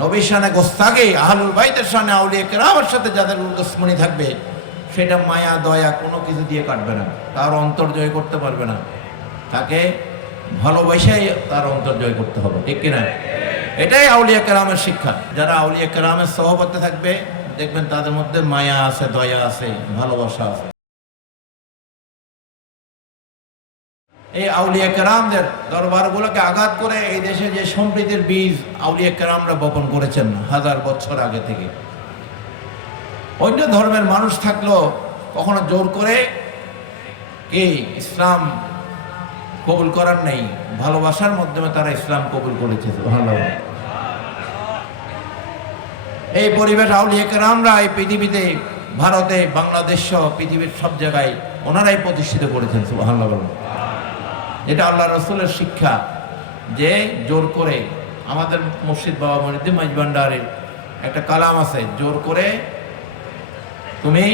নবীর শানে গোস্তাকে, আহলুল বাইতের শানে আউলিয়া কেরামের সাথে যাদের দুশমনি থাকবে, সেটা মায়া দয়া কোনো কিছু দিয়ে কাটবে না, তার অন্তর জয় করতে পারবে না। তাকে ভালোবাসাই তার অন্তর জয় করতে হবে, ঠিক কিনা? এটাই আউলিয়া কেরামের শিক্ষা। যারা আউলিয়া কেরামের সহবতে থাকবে, দেখবেন তাদের মধ্যে মায়া আছে, দয়া আছে, ভালোবাসা আছে। এই আউলিয়া কেরামদের দরবারগুলোকে আঘাত করে এই দেশে যে সম্প্রীতির বীজ আউলিয়া কেরামরা বপন করেছেন হাজার বছর আগে থেকে। অন্য ধর্মের মানুষ থাকলেও কখনো জোর করে এই ইসলাম কবুল করার নেই, ভালোবাসার মাধ্যমে তারা ইসলাম কবুল করেছে। ভালো এই পরিবেশ আউলিয়া কেরামরা এই পৃথিবীতে, ভারতে, বাংলাদেশ সহ পৃথিবীর সব জায়গায় ওনারাই প্রতিষ্ঠিত করেছেন। সুবহানাল্লাহ। এটা আল্লাহ রসুলের শিক্ষা যে জোর করে, আমাদের মুর্শিদ বাবা মনিউদ্দিন মাইজভান্ডারের একটা কালাম আছে, জোর করে তুমি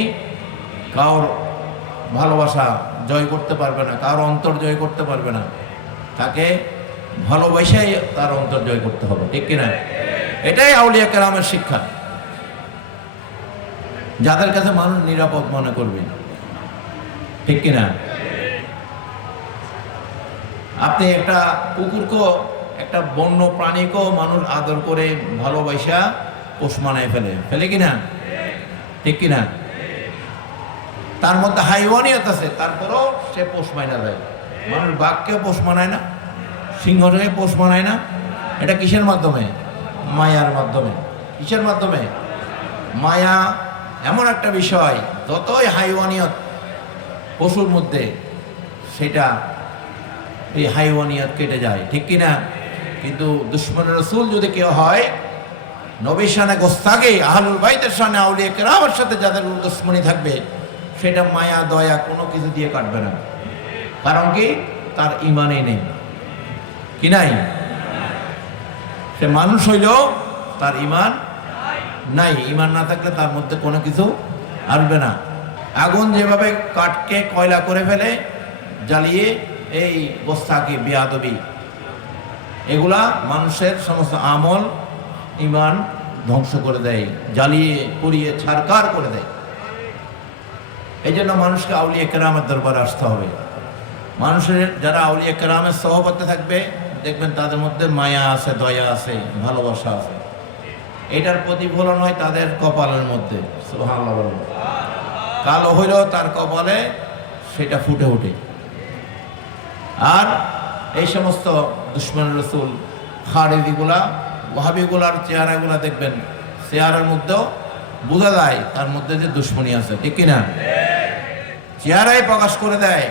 কারোর ভালোবাসা জয় করতে পারবে না, কারোর অন্তর জয় করতে পারবে না, তাকে ভালোবাসাই তার অন্তর জয় করতে হবে, ঠিক কিনা? এটাই আউলিয়া কেরামের শিক্ষা, যাদের কাছে মানুষ নিরাপদ মনে করবে, ঠিক কিনা? আপনি একটা কুকুরকেও, একটা বন্য প্রাণীকেও মানুষ আদর করে ভালোবাসা পোষ মানায় ফেলে কিনা, ঠিক কিনা? তার মধ্যে হাইওয়ানিয়ত আছে, তারপরেও সে পোষ মানা যায়। মানুষ বাঘকেও পোষ মানায় না, সিংহটাকে পোষ মানায় না। এটা কিসের মাধ্যমে? মায়ার মাধ্যমে। কিসের মাধ্যমে? মায়া এমন একটা বিষয়, যতই হাইওয়ানিয়ত পশুর মধ্যে, সেটা এই হাইওয়ানিয়ত কেটে যায়, ঠিক কিনা? কিন্তু দুশমন রাসূল যদি কেউ হয়, নবীর শানে গোস্তাকে, আহলুল বাইতের শানে আউলিয়া কেরামের সাথে যাদের দুশমনি থাকবে, সেটা মায়া দয়া কোনো কিছু দিয়ে কাটবে না। কারণ কি? তার ইমানই নেই, কি নাই? সে মানুষ হইলেও তার ইমান নাই। ইমান না থাকলে তার মধ্যে কোনো কিছু আসবে না। আগুন যেভাবে কাঠকে কয়লা করে ফেলে, জ্বালিয়ে, এই গোস্তাকি, বেয়াদবি, এগুলা মানুষের সমস্ত আমল, ইমান ধ্বংস করে দেয়, জ্বালিয়ে পুড়িয়ে ছারকার করে দেয়। এই জন্য মানুষকে আউলিয়া কেরামের দরবারে আসতে হবে। মানুষের যারা আউলিয়া কেরামের সহবতে থাকবে, দেখবেন তাদের মধ্যে মায়া আছে, দয়া আছে, ভালোবাসা আছে। এটার প্রতিফলন হয় তাদের কপালের মধ্যে। সুবহানাল্লাহ। কালো হইলেও তার কপালে সেটা ফুটে ওঠে। আর এই সমস্ত দুশমন রাসূল, খারিজিগুলা, ওয়াহাবিগুলার চেহারাগুলা দেখবেন, চেহারার মধ্যেও বোঝা যায় তার মধ্যে যে দুশমনী আছে, ঠিক কিনা? চেহারাই প্রকাশ করে দেয়